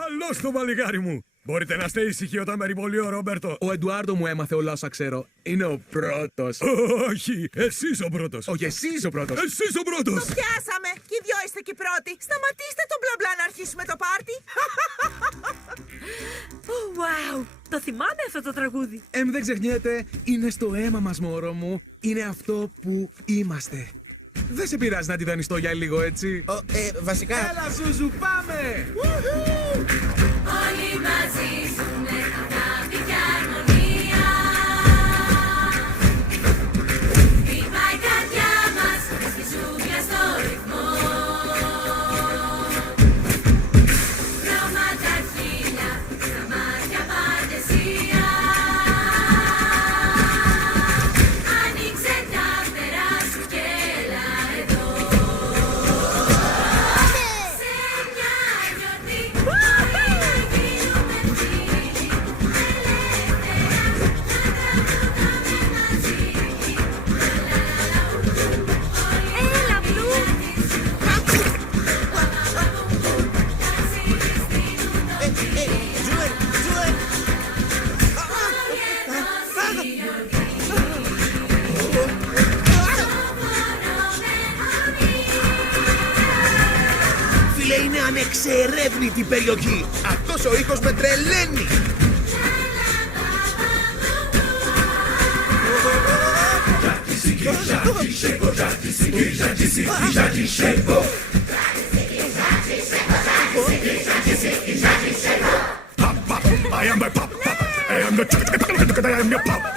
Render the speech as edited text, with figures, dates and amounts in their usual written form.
Καλώς το παλικάρι μου. Μπορείτε να είστε ήσυχοι όταν μεριμνολεί ο Ρόμπερτο. Ο Εντουάρντο μου έμαθε όλα όσα ξέρω. Είναι ο πρώτος. Όχι, εσείς ο πρώτος. Όχι, εσύ είσαι ο πρώτος. Εσείς ο πρώτος. Το πιάσαμε! Και οι δυο είστε και οι πρώτοι! Σταματήστε το μπλα μπλα να αρχίσουμε το πάρτι! Wow, το θυμάμαι αυτό το τραγούδι. Δεν ξεχνιέται, είναι στο αίμα μας, μωρό μου. Είναι αυτό που είμαστε. Δεν σε πειράζει να τη δανειστώ για λίγο, έτσι? Βασικά... Έλα, Ζούζου, πάμε! Όλοι μαζί ζουνε αγάπη και αρμονία. Χτυπάει η καρδιά μας στη ζούγκλα στο ρυθμό. Χρώματα χίλια, στα μάτια παντεσία. Άνοιξε τα φτερά σου και έλα εδώ. Σε μια γιορτή Έλα, Μπλου. Τζουέλ! Φίλε, είναι ανεξερεύνητη περιοχή. Αυτός ο ήχος με τρελαίνει. I am the pop. I am the